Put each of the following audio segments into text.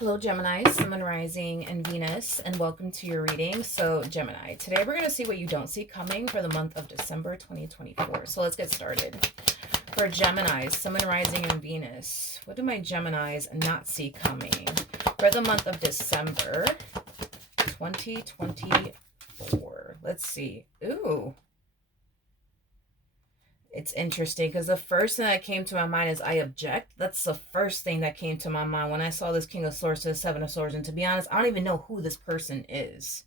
Hello, Gemini, Sun, Moon, Rising, and Venus, and welcome to your reading. So, Gemini, today we're going to see what you don't see coming for the month of December 2024. So, let's get started. For Geminis, Sun, Moon, Rising, and Venus, what do my Geminis not see coming for the month of December 2024? Let's see. Ooh. It's interesting because the first thing that came to my mind is I object. That's the first thing that came to my mind when I saw this King of Swords to the Seven of Swords. And to be honest, I don't even know who this person is.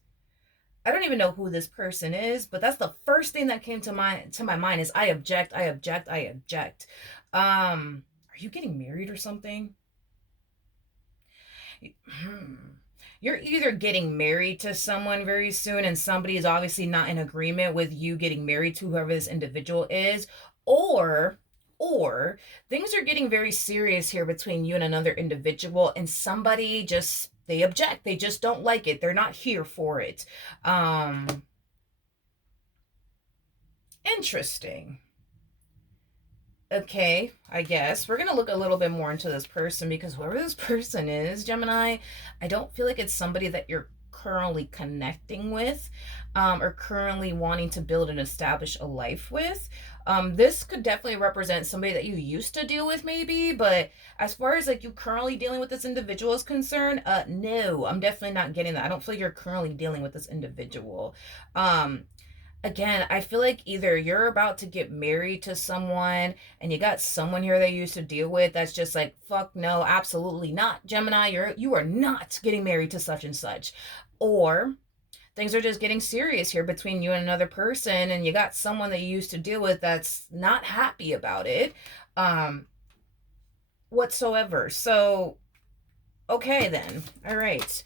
I don't even know who this person is, but that's the first thing that came to my mind is I object, I object, I object. Are you getting married or something? You're either getting married to someone very soon and somebody is obviously not in agreement with you getting married to whoever this individual is, or things are getting very serious here between you and another individual, and somebody just, they object, they just don't like it, they're not here for it. Interesting. Okay, I guess we're gonna look a little bit more into this person, because whoever this person is, Gemini, I don't feel like it's somebody that you're currently connecting with, or currently wanting to build and establish a life with. This could definitely represent somebody that you used to deal with, maybe, but as far as like you currently dealing with this individual is concerned, no, I'm definitely not getting that. I don't feel like you're currently dealing with this individual. Again, I feel like either you're about to get married to someone and you got someone here that you used to deal with that's just like, fuck no, absolutely not, Gemini, you are not getting married to such and such. Or things are just getting serious here between you and another person, and you got someone that you used to deal with that's not happy about it whatsoever. So, okay then. All right.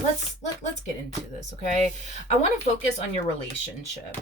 Let's get into this, okay? I want to focus on your relationship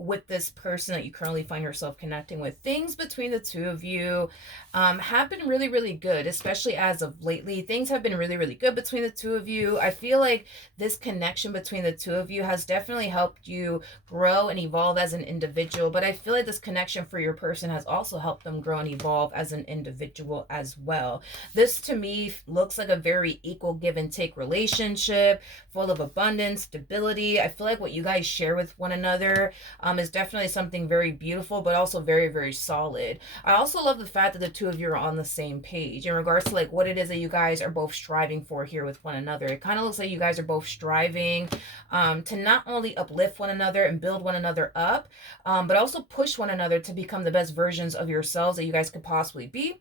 with this person that you currently find yourself connecting with. Things between the two of you have been really, really good, especially as of lately. Things have been really, really good between the two of you. I feel like this connection between the two of you has definitely helped you grow and evolve as an individual, but I feel like this connection for your person has also helped them grow and evolve as an individual as well. This to me looks like a very equal give and take relationship, full of abundance, stability. I feel like what you guys share with one another is definitely something very beautiful, but also very, very solid. I also love the fact that the two of you are on the same page in regards to like what it is that you guys are both striving for here with one another. It kind of looks like you guys are both striving to not only uplift one another and build one another up, but also push one another to become the best versions of yourselves that you guys could possibly be.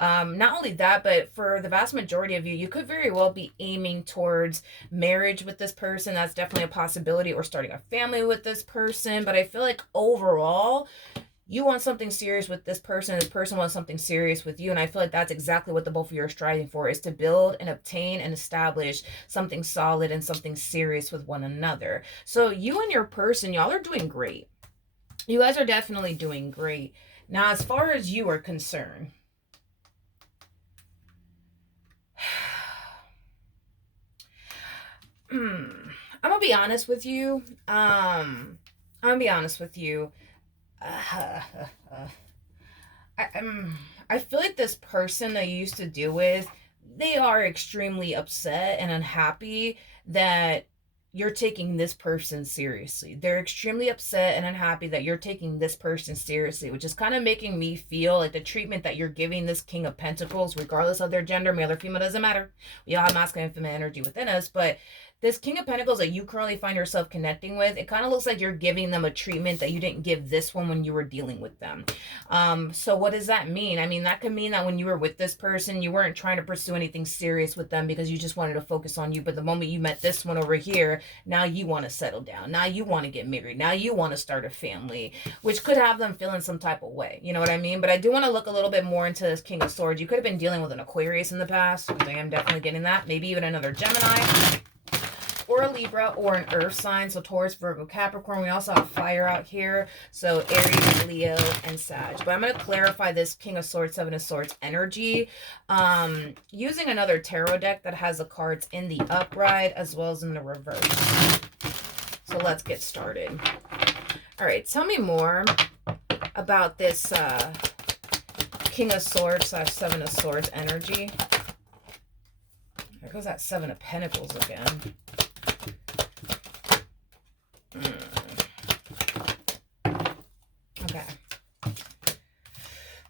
Not only that, but for the vast majority of you, you could very well be aiming towards marriage with this person. That's definitely a possibility, or starting a family with this person. But I feel like overall, you want something serious with this person wants something serious with you, and I feel like that's exactly what the both of you are striving for, is to build and obtain and establish something solid and something serious with one another. So you and your person, y'all are doing great. You guys are definitely doing great. Now, as far as you are concerned, I'm gonna be honest with you. I feel like this person that you used to deal with, they are extremely upset and unhappy that you're taking this person seriously. They're extremely upset and unhappy that you're taking this person seriously, which is kind of making me feel like the treatment that you're giving this King of Pentacles, regardless of their gender, male or female, doesn't matter. We all have masculine and feminine energy within us, but this King of Pentacles that you currently find yourself connecting with, it kind of looks like you're giving them a treatment that you didn't give this one when you were dealing with them. So what does that mean? I mean, that could mean that when you were with this person, you weren't trying to pursue anything serious with them because you just wanted to focus on you. But the moment you met this one over here, now you want to settle down. Now you want to get married. Now you want to start a family, which could have them feeling some type of way. You know what I mean? But I do want to look a little bit more into this King of Swords. You could have been dealing with an Aquarius in the past. I am definitely getting that. Maybe even another Gemini, or a Libra, or an earth sign. So Taurus, Virgo, Capricorn. We also have fire out here. So Aries, Leo, and Sag. But I'm going to clarify this King of Swords, Seven of Swords energy using another tarot deck that has the cards in the upright as well as in the reverse. So let's get started. All right, tell me more about this King of Swords slash Seven of Swords energy. There goes that Seven of Pentacles again. Okay.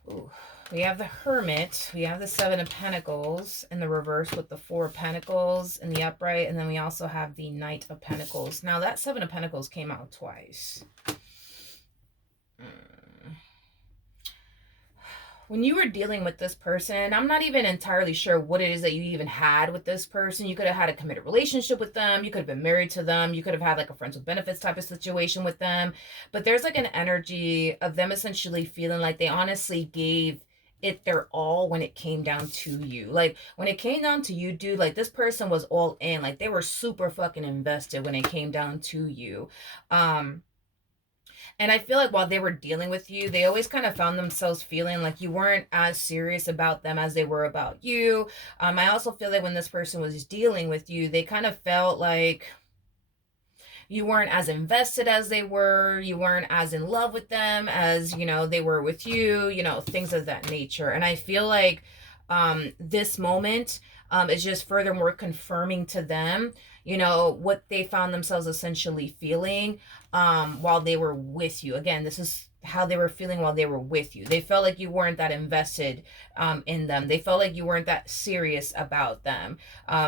Ooh. We have the Hermit. We have the Seven of Pentacles in the reverse with the Four of Pentacles in the upright. And then we also have the Knight of Pentacles. Now that Seven of Pentacles came out twice. When you were dealing with this person, I'm not even entirely sure what it is that you even had with this person. You could have had a committed relationship with them. You could have been married to them. You could have had like a friends with benefits type of situation with them. But there's like an energy of them essentially feeling like they honestly gave it their all when it came down to you. Like when it came down to you, dude, like this person was all in. Like they were super fucking invested when it came down to you. And I feel like while they were dealing with you, they always kind of found themselves feeling like you weren't as serious about them as they were about you. I also feel like when this person was dealing with you, they kind of felt like you weren't as invested as they were. You weren't as in love with them as, you know, they were with you, you know, things of that nature. And I feel like this moment is just furthermore confirming to them, you know, what they found themselves essentially feeling while they were with you. Again, this is how they were feeling while they were with you. They felt like you weren't that invested in them. They felt like you weren't that serious about them.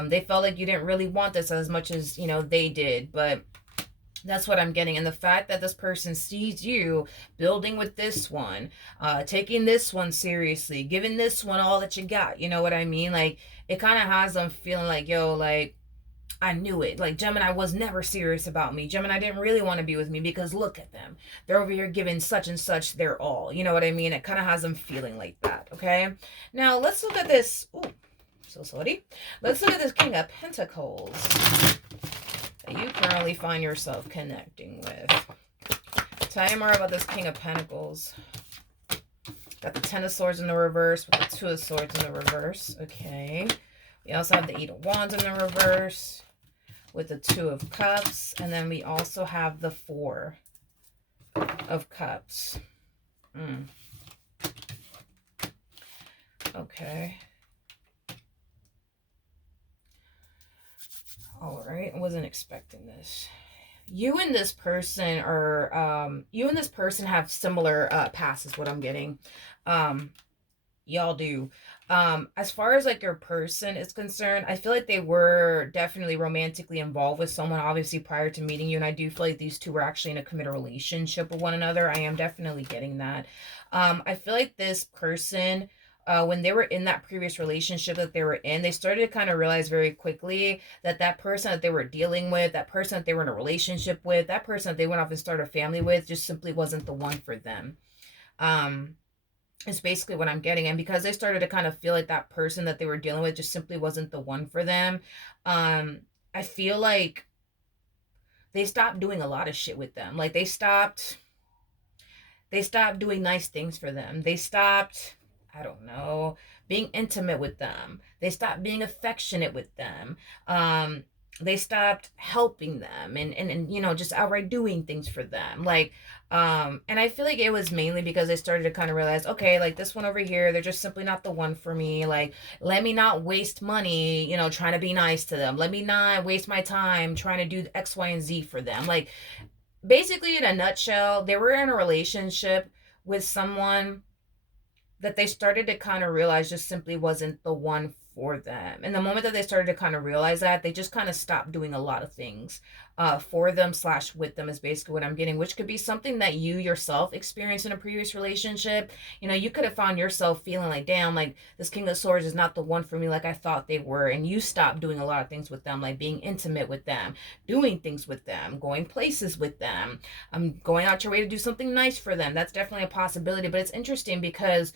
They felt like you didn't really want this as much as, you know, they did. But that's what I'm getting. And the fact that this person sees you building with this one, taking this one seriously, giving this one all that you got, you know what I mean? Like, it kind of has them feeling like, yo, like, I knew it. Like, Gemini was never serious about me. Gemini didn't really want to be with me because look at them. They're over here giving such and such their all. You know what I mean? It kind of has them feeling like that, okay? Now, let's look at this. Ooh, so sorry. Let's look at this King of Pentacles that you currently find yourself connecting with. Tell me more about this King of Pentacles. Got the Ten of Swords in the reverse with the Two of Swords in the reverse. Okay. We also have the Eight of Wands in the reverse with the Two of Cups. And then we also have the Four of Cups. Okay. All right, I wasn't expecting this. You and this person are, you and this person have similar pasts is what I'm getting. Y'all do. As far as like your person is concerned, I feel like they were definitely romantically involved with someone, obviously, prior to meeting you. And I do feel like these two were actually in a committed relationship with one another. I am definitely getting that. I feel like this person, when they were in that previous relationship that they were in, they started to kind of realize very quickly that that person that they were dealing with, that person that they were in a relationship with, that person that they went off and started a family with just simply wasn't the one for them. It's basically what I'm getting. And because they started to kind of feel like that person that they were dealing with just simply wasn't the one for them, I feel like they stopped doing a lot of shit with them. Like they stopped doing nice things for them. They stopped, I don't know, being intimate with them. They stopped being affectionate with them. They stopped helping them and you know, just outright doing things for them. Like, and I feel like it was mainly because they started to kind of realize, okay, like this one over here, they're just simply not the one for me. Like, let me not waste money, you know, trying to be nice to them. Let me not waste my time trying to do X, Y, and Z for them. Like, basically, in a nutshell, they were in a relationship with someone that they started to kind of realize just simply wasn't the one for them. And the moment that they started to kind of realize that, they just kind of stopped doing a lot of things for them / with them is basically what I'm getting, which could be something that you yourself experienced in a previous relationship. You know, you could have found yourself feeling like, damn, like this King of Swords is not the one for me like I thought they were. And you stopped doing a lot of things with them, like being intimate with them, doing things with them, going places with them, going out your way to do something nice for them. That's definitely a possibility. But it's interesting because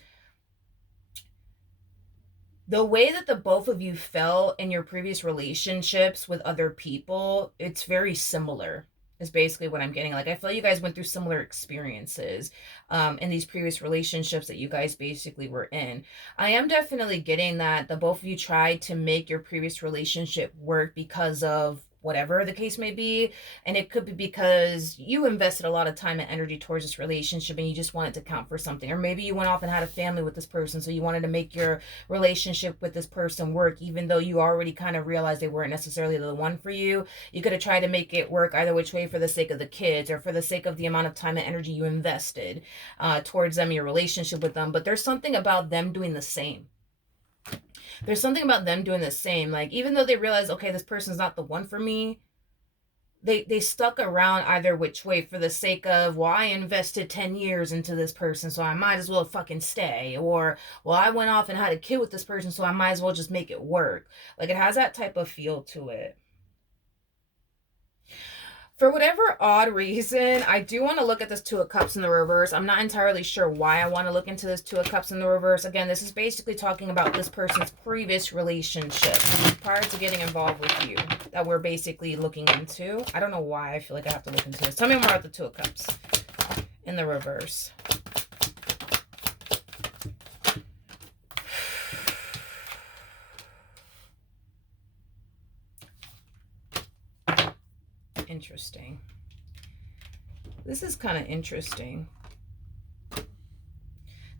the way that the both of you felt in your previous relationships with other people, it's very similar, is basically what I'm getting. Like, I feel you guys went through similar experiences in these previous relationships that you guys basically were in. I am definitely getting that the both of you tried to make your previous relationship work because of whatever the case may be. And it could be because you invested a lot of time and energy towards this relationship and you just wanted to count for something. Or maybe you went off and had a family with this person, so you wanted to make your relationship with this person work, even though you already kind of realized they weren't necessarily the one for you. You could have tried to make it work either which way, for the sake of the kids or for the sake of the amount of time and energy you invested towards them, your relationship with them. But there's something about them doing the same. There's something about them doing the same. Like, even though they realize, okay, this person's not the one for me, they stuck around either which way, for the sake of, well, I invested 10 years into this person, so I might as well fucking stay. Or, well, I went off and had a kid with this person, so I might as well just make it work. Like, it has that type of feel to it. For whatever odd reason, I do want to look at this Two of Cups in the reverse. I'm not entirely sure why I want to look into this Two of Cups in the reverse. Again, this is basically talking about this person's previous relationship prior to getting involved with you that we're basically looking into. I don't know why I feel like I have to look into this. Tell me more about the Two of Cups in the reverse. Interesting. This is kind of interesting.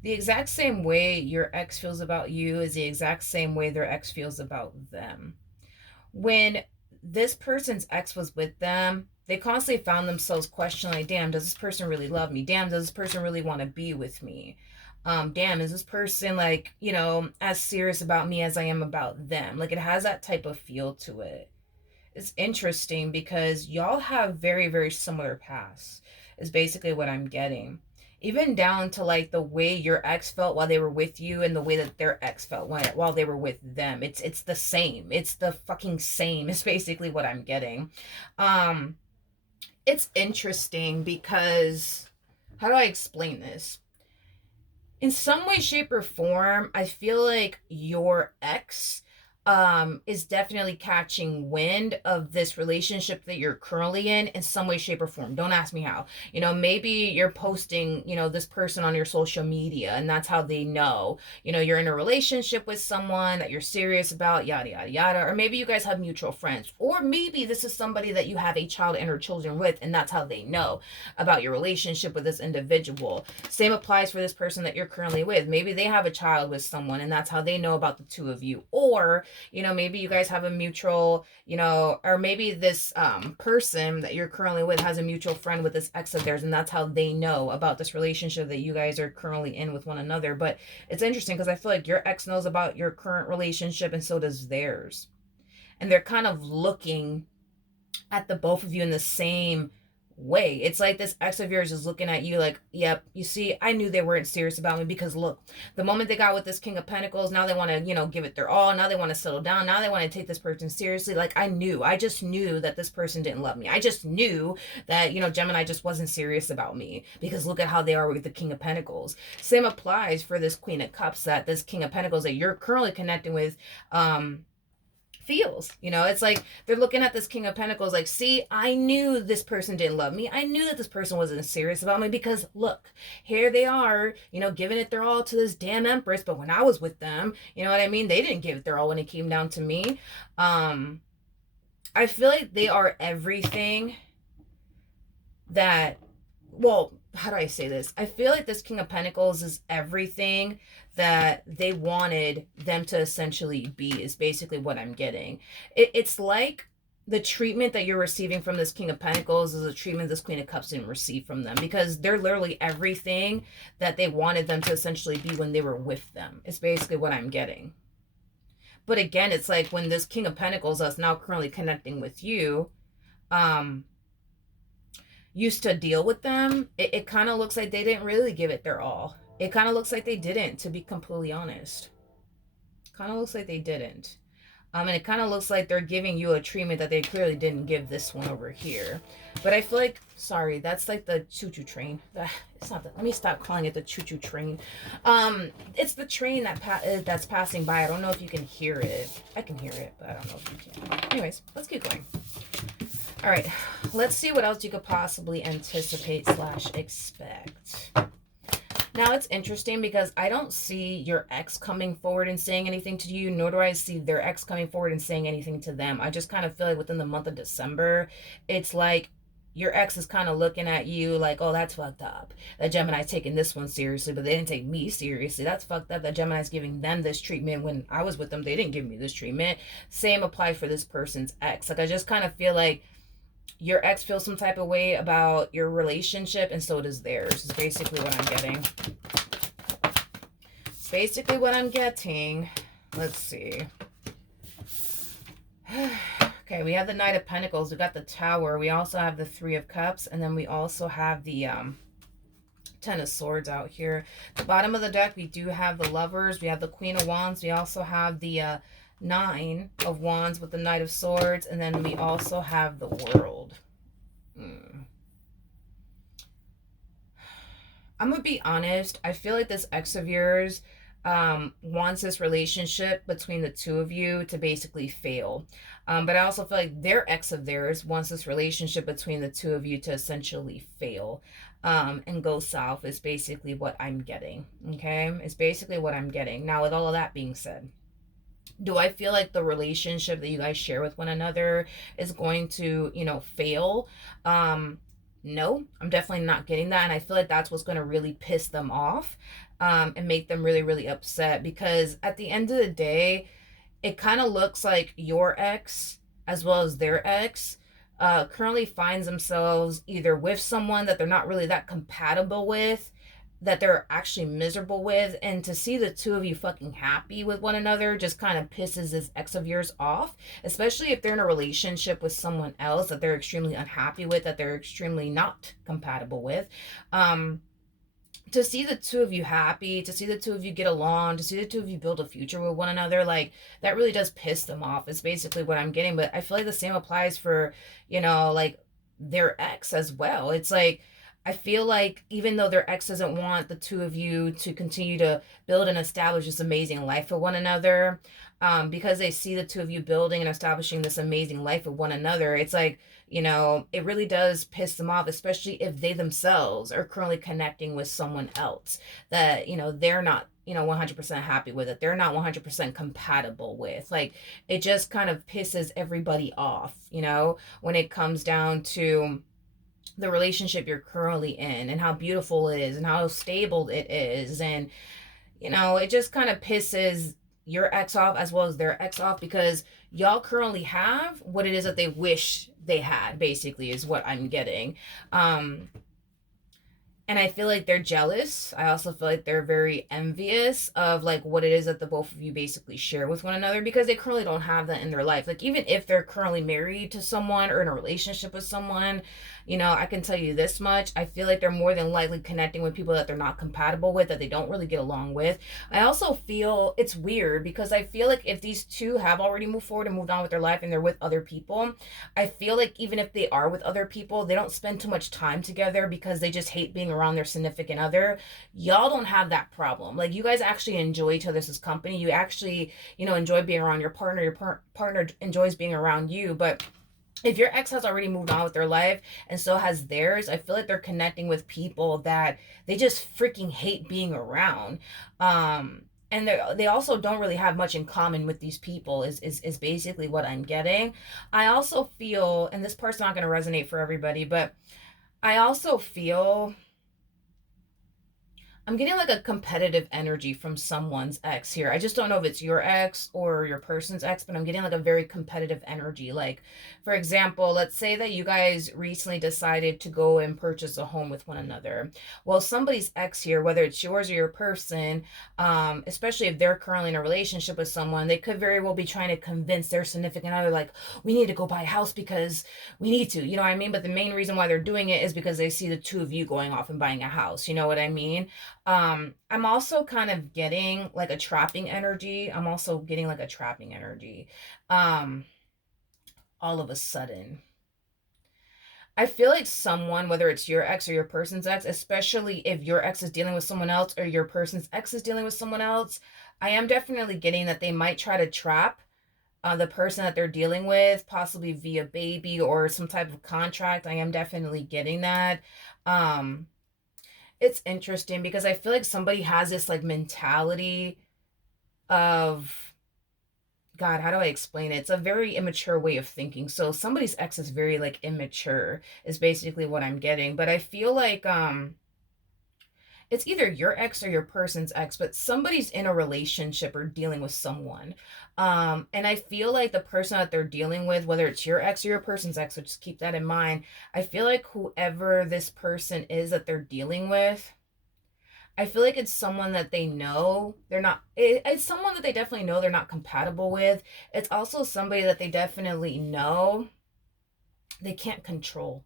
The exact same way your ex feels about you is the exact same way their ex feels about them. When this person's ex was with them, they constantly found themselves questioning, like, damn, does this person really love me? Damn, does this person really want to be with me? Damn, is this person, like, you know, as serious about me as I am about them? Like, it has that type of feel to it. It's interesting because y'all have very, very similar pasts, is basically what I'm getting. Even down to like the way your ex felt while they were with you and the way that their ex felt while they were with them. It's the same. It's the fucking same is basically what I'm getting. It's interesting because, how do I explain this? In some way, shape, or form, I feel like your ex is definitely catching wind of this relationship that you're currently in some way, shape, or form. Don't ask me how. You know, maybe you're posting, you know, this person on your social media and that's how they know, you know, you're in a relationship with someone that you're serious about, yada, yada, yada. Or maybe you guys have mutual friends. Or maybe this is somebody that you have a child and or children with, and that's how they know about your relationship with this individual. Same applies for this person that you're currently with. Maybe they have a child with someone and that's how they know about the two of you. Or, you know, maybe you guys have a mutual, you know, or maybe this person that you're currently with has a mutual friend with this ex of theirs, and that's how they know about this relationship that you guys are currently in with one another. But it's interesting because I feel like your ex knows about your current relationship and so does theirs. And they're kind of looking at the both of you in the same way. It's like this ex of yours is looking at you like, yep, you see, I knew they weren't serious about me, because look, the moment they got with this King of Pentacles, now they want to, you know, give it their all. Now they want to settle down. Now they want to take this person seriously. Like, I just knew that this person didn't love me. I just knew that, you know, Gemini just wasn't serious about me, because look at how they are with the King of Pentacles. Same applies for this Queen of Cups, that this King of Pentacles that you're currently connecting with, feels. You know, it's like they're looking at this King of Pentacles like, see, I knew this person didn't love me. I knew that this person wasn't serious about me, because look, here they are, you know, giving it their all to this damn Empress. But when I was with them, you know what I mean? They didn't give it their all when it came down to me. I feel like they are everything that, well, how do I say this? I feel like this King of Pentacles is everything that they wanted them to essentially be, is basically what I'm getting. It's like the treatment that you're receiving from this King of Pentacles is a treatment this Queen of Cups didn't receive from them, because they're literally everything that they wanted them to essentially be when they were with them. It's basically what I'm getting. But again, it's like when this King of Pentacles that's now currently connecting with you, used to deal with them, it kind of looks like they didn't really give it their all. It kind of looks like they didn't, to be completely honest. Kind of looks like they didn't. And it kind of looks like they're giving you a treatment that they clearly didn't give this one over here. But I feel like, sorry, that's like the choo-choo train. It's not let me stop calling it the choo-choo train. It's the train that's passing by. I don't know if you can hear it. I can hear it, but I don't know if you can. Anyways, let's keep going. All right, let's see what else you could possibly anticipate / expect. Now it's interesting because I don't see your ex coming forward and saying anything to you, nor do I see their ex coming forward and saying anything to them. I just kind of feel like within the month of December, it's like your ex is kind of looking at you like, oh, that's fucked up. That Gemini's taking this one seriously, but they didn't take me seriously. That's fucked up. That Gemini's giving them this treatment when I was with them. They didn't give me this treatment. Same applies for this person's ex. Like, I just kind of feel like your ex feels some type of way about your relationship, and so does theirs. Is basically what I'm getting. It's basically what I'm getting. Let's see. Okay, we have the Knight of Pentacles. We got the Tower. We also have the Three of Cups, and then we also have the Ten of Swords out here. The bottom of the deck, we do have the Lovers. We have the Queen of Wands. We also have the Nine of Wands with the Knight of Swords, and then we also have the World. I'm gonna be honest. I feel like this ex of yours wants this relationship between the two of you to basically fail. But I also feel like their ex of theirs wants this relationship between the two of you to essentially fail and go south, is basically what I'm getting. Okay? It's basically what I'm getting. Now, with all of that being said, do I feel like the relationship that you guys share with one another is going to, fail? No, I'm definitely not getting that. And I feel like that's what's going to really piss them off and make them really, really upset. Because at the end of the day, it kind of looks like your ex as well as their ex currently finds themselves either with someone that they're not really that compatible with, that they're actually miserable with, and to see the two of you fucking happy with one another just kind of pisses this ex of yours off, especially if they're in a relationship with someone else that they're extremely unhappy with, that they're extremely not compatible with. To see the two of you happy, to see the two of you get along, to see the two of you build a future with one another, like, that really does piss them off. It's basically what I'm getting. But I feel like the same applies for, like, their ex as well. It's like, I feel like even though their ex doesn't want the two of you to continue to build and establish this amazing life for one another, because they see the two of you building and establishing this amazing life with one another, it's like, it really does piss them off, especially if they themselves are currently connecting with someone else that, they're not, 100% happy with it. They're not 100% compatible with. Like, it just kind of pisses everybody off, when it comes down to the relationship you're currently in and how beautiful it is and how stable it is. And, it just kind of pisses your ex off as well as their ex off, because y'all currently have what it is that they wish they had, basically, is what I'm getting. And I feel like they're jealous. I also feel like they're very envious of, like, what it is that the both of you basically share with one another, because they currently don't have that in their life. Like, even if they're currently married to someone or in a relationship with someone, I can tell you this much. I feel like they're more than likely connecting with people that they're not compatible with, that they don't really get along with. I also feel it's weird because I feel like if these two have already moved forward and moved on with their life and they're with other people, I feel like even if they are with other people, they don't spend too much time together because they just hate being around their significant other. Y'all don't have that problem. Like, you guys actually enjoy each other's company. You actually, enjoy being around your partner. Your partner enjoys being around you. But if your ex has already moved on with their life and so has theirs, I feel like they're connecting with people that they just freaking hate being around. And they also don't really have much in common with these people, is basically what I'm getting. I also feel, and this part's not going to resonate for everybody, but I also feel I'm getting like a competitive energy from someone's ex here. I just don't know if it's your ex or your person's ex, but I'm getting like a very competitive energy. Like, for example, let's say that you guys recently decided to go and purchase a home with one another. Well, somebody's ex here, whether it's yours or your person, especially if they're currently in a relationship with someone, they could very well be trying to convince their significant other, like, we need to go buy a house because we need to, you know what I mean? But the main reason why they're doing it is because they see the two of you going off and buying a house. You know what I mean? I'm also kind of getting like a trapping energy. All of a sudden. I feel like someone, whether it's your ex or your person's ex, especially if your ex is dealing with someone else or your person's ex is dealing with someone else, I am definitely getting that they might try to trap the person that they're dealing with, possibly via baby or some type of contract. I am definitely getting that. It's interesting because I feel like somebody has this like mentality of, God, how do I explain it? It's a very immature way of thinking. So somebody's ex is very like immature is basically what I'm getting. But I feel like it's either your ex or your person's ex, but somebody's in a relationship or dealing with someone. And I feel like the person that they're dealing with, whether it's your ex or your person's ex, so just keep that in mind. I feel like whoever this person is that they're dealing with, I feel like it's someone that they know they're not, it's someone that they definitely know they're not compatible with. It's also somebody that they definitely know they can't control,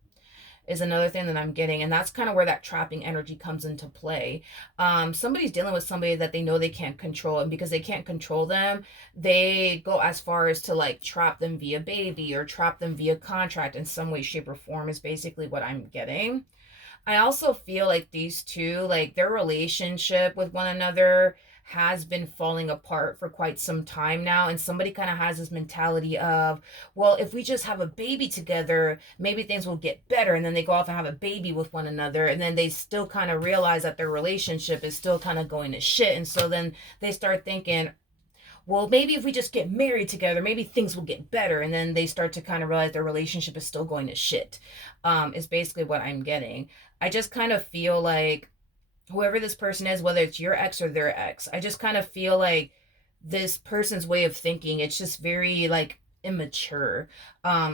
is another thing that I'm getting. And that's kind of where that trapping energy comes into play. Somebody's dealing with somebody that they know they can't control. And because they can't control them, they go as far as to like trap them via baby or trap them via contract in some way, shape, or form, is basically what I'm getting. I also feel like these two, like their relationship with one another has been falling apart for quite some time now. And somebody kind of has this mentality of, well, if we just have a baby together, maybe things will get better. And then they go off and have a baby with one another. And then they still kind of realize that their relationship is still kind of going to shit. And so then they start thinking, well, maybe if we just get married together, maybe things will get better. And then they start to kind of realize their relationship is still going to shit, is basically what I'm getting. I just kind of feel like whoever this person is, whether it's your ex or their ex, I just kind of feel like this person's way of thinking, it's just very like immature,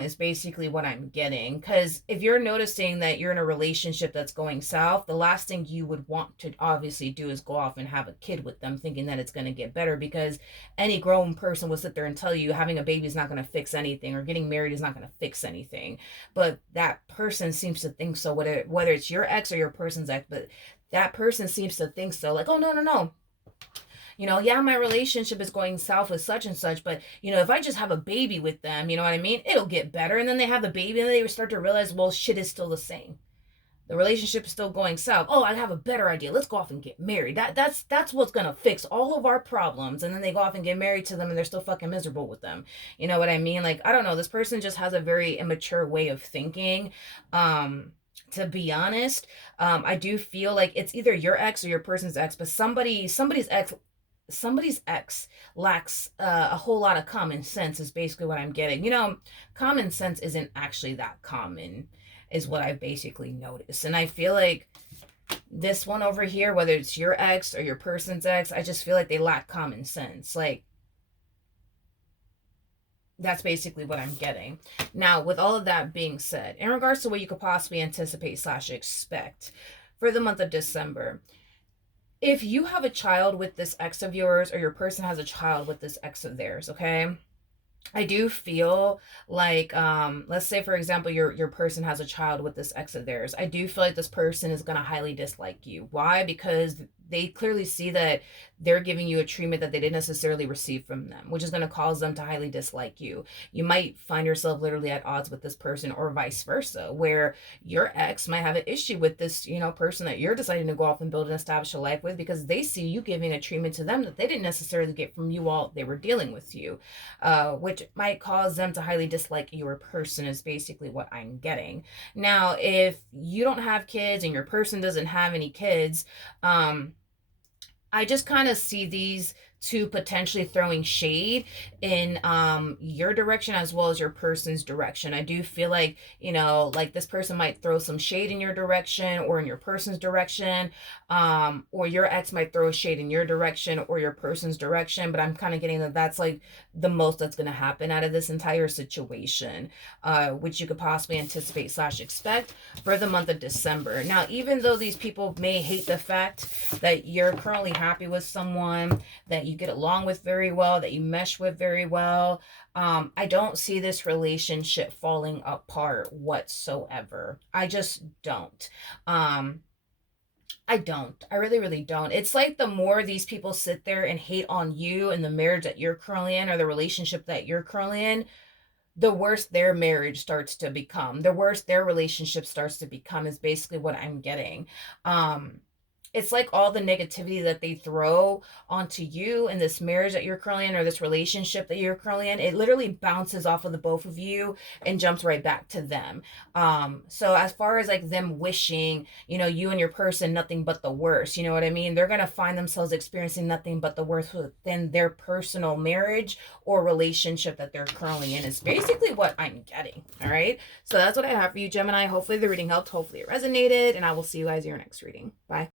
is basically what I'm getting. Because if you're noticing that you're in a relationship that's going south, the last thing you would want to obviously do is go off and have a kid with them thinking that it's going to get better, because any grown person will sit there and tell you having a baby is not going to fix anything or getting married is not going to fix anything. But that person seems to think so, whether it's your ex or your person's ex, but that person seems to think so, like, oh, no, no, no, yeah, my relationship is going south with such and such, but if I just have a baby with them, you know what I mean, it'll get better. And then they have the baby and they start to realize, well, shit is still the same. The relationship is still going south. Oh, I have a better idea. Let's go off and get married. That's what's gonna fix all of our problems. And then they go off and get married to them and they're still fucking miserable with them. You know what I mean? Like, I don't know. This person just has a very immature way of thinking. To be honest, I do feel like it's either your ex or your person's ex, but somebody's ex lacks a whole lot of common sense, is basically what I'm getting. Common sense isn't actually that common, is what I've basically noticed. And I feel like this one over here, whether it's your ex or your person's ex, I just feel like they lack common sense. Like, that's basically what I'm getting. Now, with all of that being said, in regards to what you could possibly anticipate slash expect for the month of December, if you have a child with this ex of yours or your person has a child with this ex of theirs, okay? I do feel like, let's say for example, your person has a child with this ex of theirs. I do feel like this person is gonna highly dislike you. Why? Because they clearly see that they're giving you a treatment that they didn't necessarily receive from them, which is going to cause them to highly dislike you. You might find yourself literally at odds with this person, or vice versa, where your ex might have an issue with this, person that you're deciding to go off and build and establish a life with, because they see you giving a treatment to them that they didn't necessarily get from you while they were dealing with you, which might cause them to highly dislike your person, is basically what I'm getting. Now, if you don't have kids and your person doesn't have any kids, I just kind of see these two potentially throwing shade in your direction as well as your person's direction. I do feel like, like this person might throw some shade in your direction or in your person's direction, or your ex might throw shade in your direction or your person's direction, but I'm kind of getting that that's like the most that's going to happen out of this entire situation, which you could possibly anticipate slash expect for the month of December. Now, even though these people may hate the fact that you're currently happy with someone, that you get along with very well, that you mesh with very well, I don't see this relationship falling apart whatsoever. I just don't. I don't. I really, really don't. It's like the more these people sit there and hate on you and the marriage that you're currently in, or the relationship that you're currently in, the worse their marriage starts to become, the worse their relationship starts to become, is basically what I'm getting. it's like all the negativity that they throw onto you in this marriage that you're currently in, or this relationship that you're currently in, it literally bounces off of the both of you and jumps right back to them. So as far as like them wishing, you know, you and your person nothing but the worst, you know what I mean? They're gonna find themselves experiencing nothing but the worst within their personal marriage or relationship that they're currently in, is basically what I'm getting. All right. So that's what I have for you, Gemini. Hopefully the reading helped. Hopefully it resonated. And I will see you guys in your next reading. Bye.